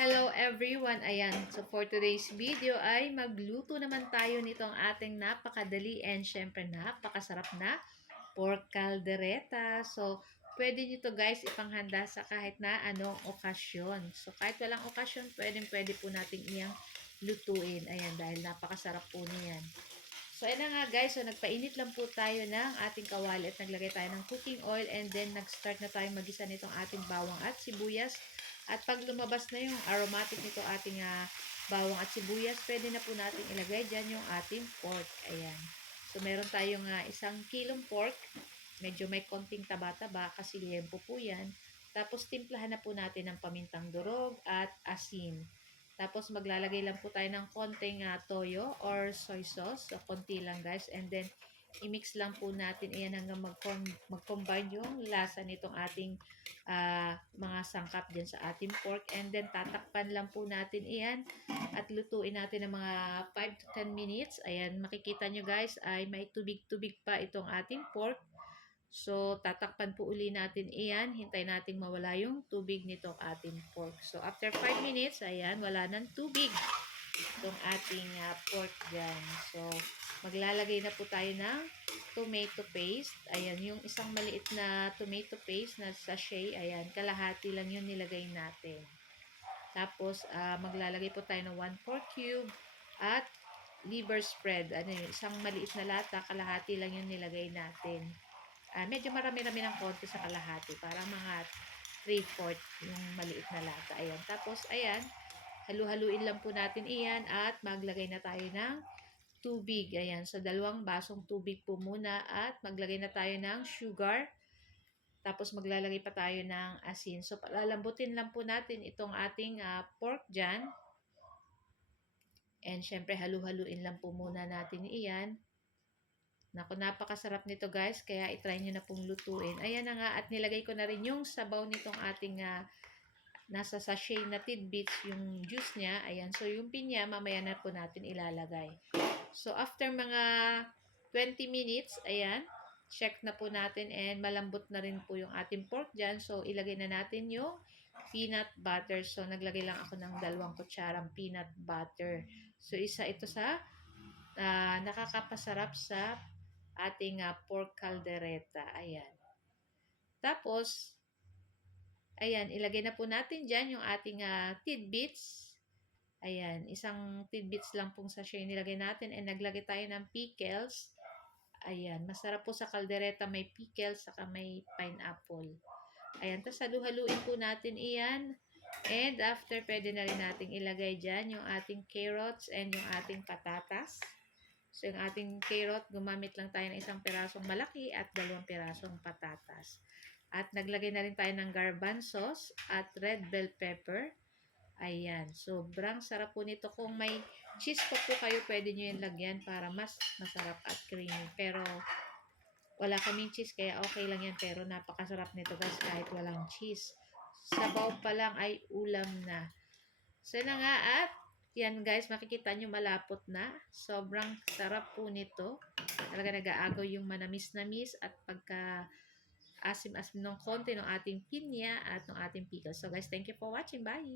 Hello everyone! Ayan, so for today's video ay magluto naman tayo nitong ating napakadali and syempre napakasarap na pork caldereta. So, pwede nyo to guys ipanghanda sa kahit na anong okasyon. So, kahit walang okasyon, pwede po natin iyang lutuin. Ayan, dahil napakasarap po niyan. So, ayan na nga guys. So, nagpainit lang po tayo ng ating kawali at naglagay tayo ng cooking oil and then nag-start na tayo magisa nitong ating bawang at sibuyas. At pag lumabas na yung aromatic nito ating bawang at sibuyas, pwede na po natin ilagay dyan yung ating pork. Ayan. So, meron tayong 1 kilong pork. Medyo may konting taba-taba kasi liempo po yan. Tapos, timplahan na po natin ng pamintang durog at asin. Tapos, maglalagay lang po tayo ng konting toyo or soy sauce. So, konti lang guys. And then, i-mix lang po natin iyan hanggang mag-combine yung lasa nitong ating mga sangkap dyan sa ating pork. And then, tatakpan lang po natin iyan at lutuin natin ng mga 5 to 10 minutes. Ayan, makikita nyo guys ay may tubig-tubig pa itong ating pork. So, tatakpan po uli natin iyan. Hintay natin mawala yung tubig nitong ating pork. So, after 5 minutes, ayan, wala ng tubig itong ating pork dyan. So, maglalagay na po tayo ng tomato paste. Ayan, yung isang maliit na tomato paste na sachet. Ayan, kalahati lang yun nilagay natin. Tapos, maglalagay po tayo ng 1/4 cube at liver spread. Ano yun, isang maliit na lata, kalahati lang yun nilagay natin. Medyo marami-rami ng konti sa kalahati. Parang mga 3/4 yung maliit na lata. Ayan. Tapos, ayan. Halu-haluin lang po natin iyan at maglagay na tayo ng tubig. Ayan. So, 2 basong tubig po muna at maglagay na tayo ng sugar. Tapos, maglalagay pa tayo ng asin. So, palalambutin lang po natin itong ating pork dyan. And, syempre, halu-haluin lang po muna natin iyan. Naku, napakasarap nito guys, kaya itry nyo na pong lutuin. Ayan na nga, at nilagay ko na rin yung sabaw nitong ating nasa sachet na tidbits, yung juice niya. Ayan, so yung pinya, mamaya na po natin ilalagay. So after mga 20 minutes, ayan, check na po natin and malambot na rin po yung ating pork dyan. So ilagay na natin yung peanut butter. So naglagay lang ako ng 2 kutsarang peanut butter. So isa ito sa nakakapasarap sa ating pork caldereta. Ayan. Tapos, ayan, ilagay na po natin dyan yung ating tidbits. Ayan, isang tidbits lang pong sachet nilagay natin and naglagay tayo ng pickles. Ayan, masarap po sa caldereta may pickles saka may pineapple. Ayan, tapos halu-haluin po natin iyan. And after, pwede na rin natin ilagay dyan yung ating carrots and yung ating patatas. So, yung ating carrot, gumamit lang tayo ng 1 pirasong malaki at 2 pirasong patatas. At naglagay na rin tayo ng garbanzos at red bell pepper. Ayan. Sobrang sarap po nito. Kung may cheese pa po kayo, pwede nyo yung lagyan para mas masarap at creamy. Pero, wala kaming cheese, kaya okay lang yan. Pero, napakasarap nito guys kahit walang cheese. Sabaw pa lang ay ulam na. So, na nga at yan guys, makikita nyo malapot na. Sobrang sarap po nito. Talaga nag-aagaw yung manamis-namis at pagka asim-asim ng konti ng ating pinya at ng ating pickles. So guys, thank you for watching. Bye!